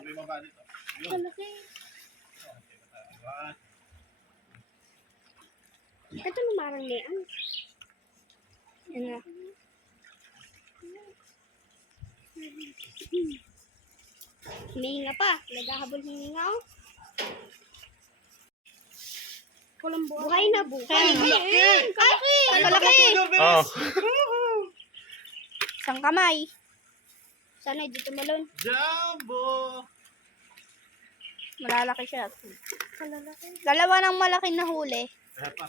Sabay baba dito. Ayun. Malaki. Okay, batawa. Ito lumarang lian. Yan na. Hinihinga pa. Naghahabol hininga oh. Buhay na buhay. Ay, malaki. Oh. Isang kamay. Sana hindi tumalon. Jumbo! Malalaki siya. Dalawa ng malaki na huli.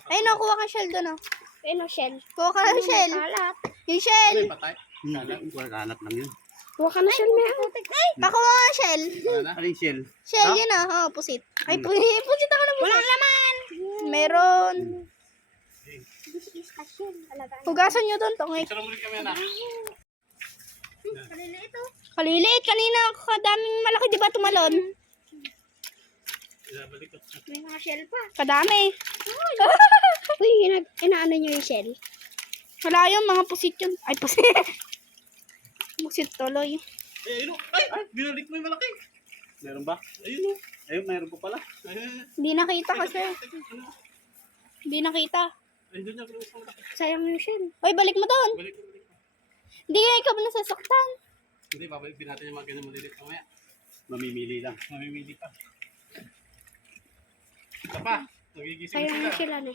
Ayun o, kuha ka shell doon o. Ayun o, shell. Kuha ka ng shell. Yung shell. Ay, patay. Kalat lang yun. Kuha ka ng shell na. Pakuha ka ng shell. Ano yung shell? Shell yun ah. Oo, pusit. Ay, pusit ako na pusit. Walang laman. Meron. This is a shell. Hugasan nyo doon. Tungay. Sarang muli kami anak. Kaliliit o. Kaliliit. Kanina kadaming malaki di ba tumalon? Balik ko. May mga shell pa. Kadami. Uy, inaano nyo yung shell? Wala yun, mga pusit yun. Ay, pusit. Pusit tuloy. Eh, ayun. Ay, binalik mo yung malaki. Meron ba? Ayun o. Ayun, meron pa pala. Hindi nakita kasi. Hindi nakita. Ay, doon niya kung gusto malaki. Sayang yung shell. Uy, balik mo doon. Balik ko. Hindi ka ikaw ba nasasaktan? Hindi, babalik din natin yung mga ganyan maliliit mamaya. Mamimili lang. Mamimili pa. Ito pa. Nagigising Sayang sila. yung shell ano.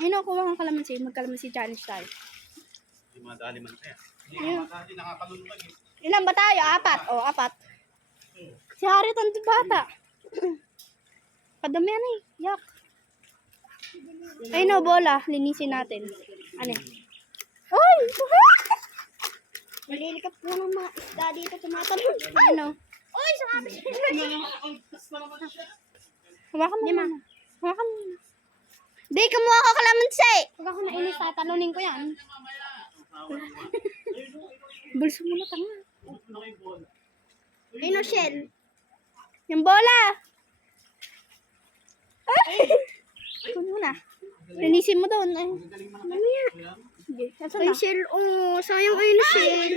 Ay, nakuha kang kalamansi. Magkalamansi challenge tayo. Hindi madali man kaya. Hindi Ayun. madali, nakakalunod eh. Ilan ba tayo? Apat. O, apat. Si Harriet ang bata. Padami yan eh. Yak. Ay no, bola. Linisin natin. Ano? Uy! Malilikat po ng mga isda dito. Tumatalon. Ano? Uy! Sumabi siya. Hawakan mo muna. Hawakan mo muna. Di, kumuha ko kalamansi. Huwag ako nainis. Tatalunin ko yan. Bulso mo na tanga. Ay no, shell. Yung bola. Ay! Ito muna. Linisin mo doon. Ay, mamaya. Ay, shell. Oh, sayang ay na shell.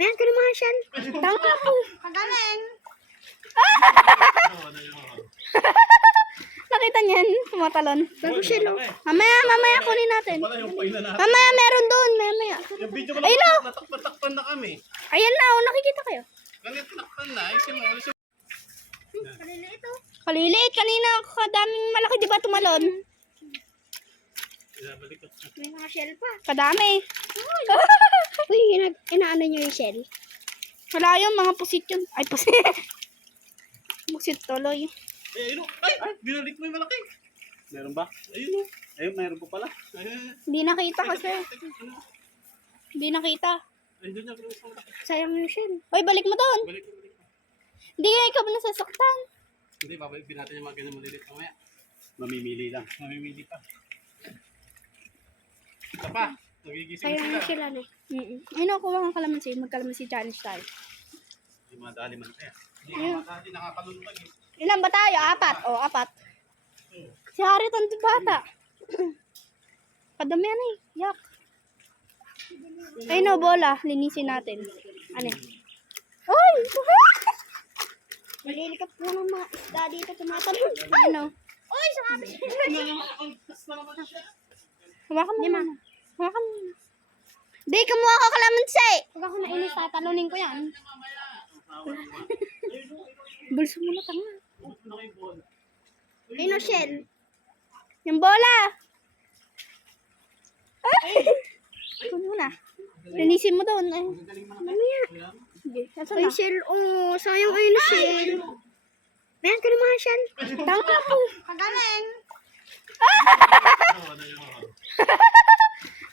Ayan ka naman, shell. Tanga po. Kagaling. Nakita niyan, tumatalon. Bago shell. Mamaya kunin natin. Wala yung paila na. Mamaya meron doon. Mamaya. Yung video ko Ayun, lang, natakpan na kami. Ayan na, oh, nakikita kayo. Ganit nakpan na. Ayusin mo. Kaliliit oh. Kaliliit. Kanina kadaming malaki di ba tumalon? Balik ko. May mga shell pa. Kadami. Uy, inaano nyo yung shell? Wala yun, mga pusit yun. Ay, pusit. Pusit tuloy. Eh, ayun o. Ay, binalik mo yung malaki. Meron ba? Ayun o. Ayun, meron pa pala. Hindi nakita kasi. Hindi nakita. Ay, doon niya kung gusto malaki. Sayang yung shell. Uy, balik mo doon. Balik ko. Hindi ka ikaw ba nasasaktan? Hindi, babalik din natin yung mga ganyan maliliit mamaya. Mamimili lang. Mamimili pa. Ito pa. Nagigising Sayang sila. yung shell ano. Ay, nakuha kang kalamansi. Magkalamansi challenge tayo. Hindi madali man kaya. Hindi Ayun. madali, nakakalunod eh. Ilan ba tayo? Apat. O, apat. Si Harriet ang bata. Padami yan eh. Yak. Ay no, bola. Linisin natin. Ano? Uy! Malilikat po ng mga isda dito. Tumatalon. Ano? Uy! Sumabi siya. Hawakan mo muna. Hawakan mo muna. Di, kumuha ko kalamansi. Huwag ako nainis. Tatalunin ko yan. Bulso mo na tanga. Ay no, shell. Yung bola. Ay! Ito muna. Linisin mo doon. Ay, mamaya. Ay, shell. Oh, sayang ay na shell. Ayan ka naman, shell. Tanga po. Kagaling.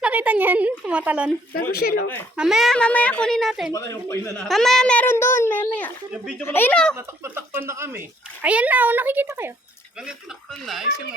Nakita niyan, tumatalon. Bago shell. Mamaya kunin natin. Wala yung paila na. Mamaya meron doon. Mamaya. Yung video ko lang, Ayun o. natakpan na kami. Ayan na, oh, nakikita kayo. Ganit nakpan na. Ayusin mo.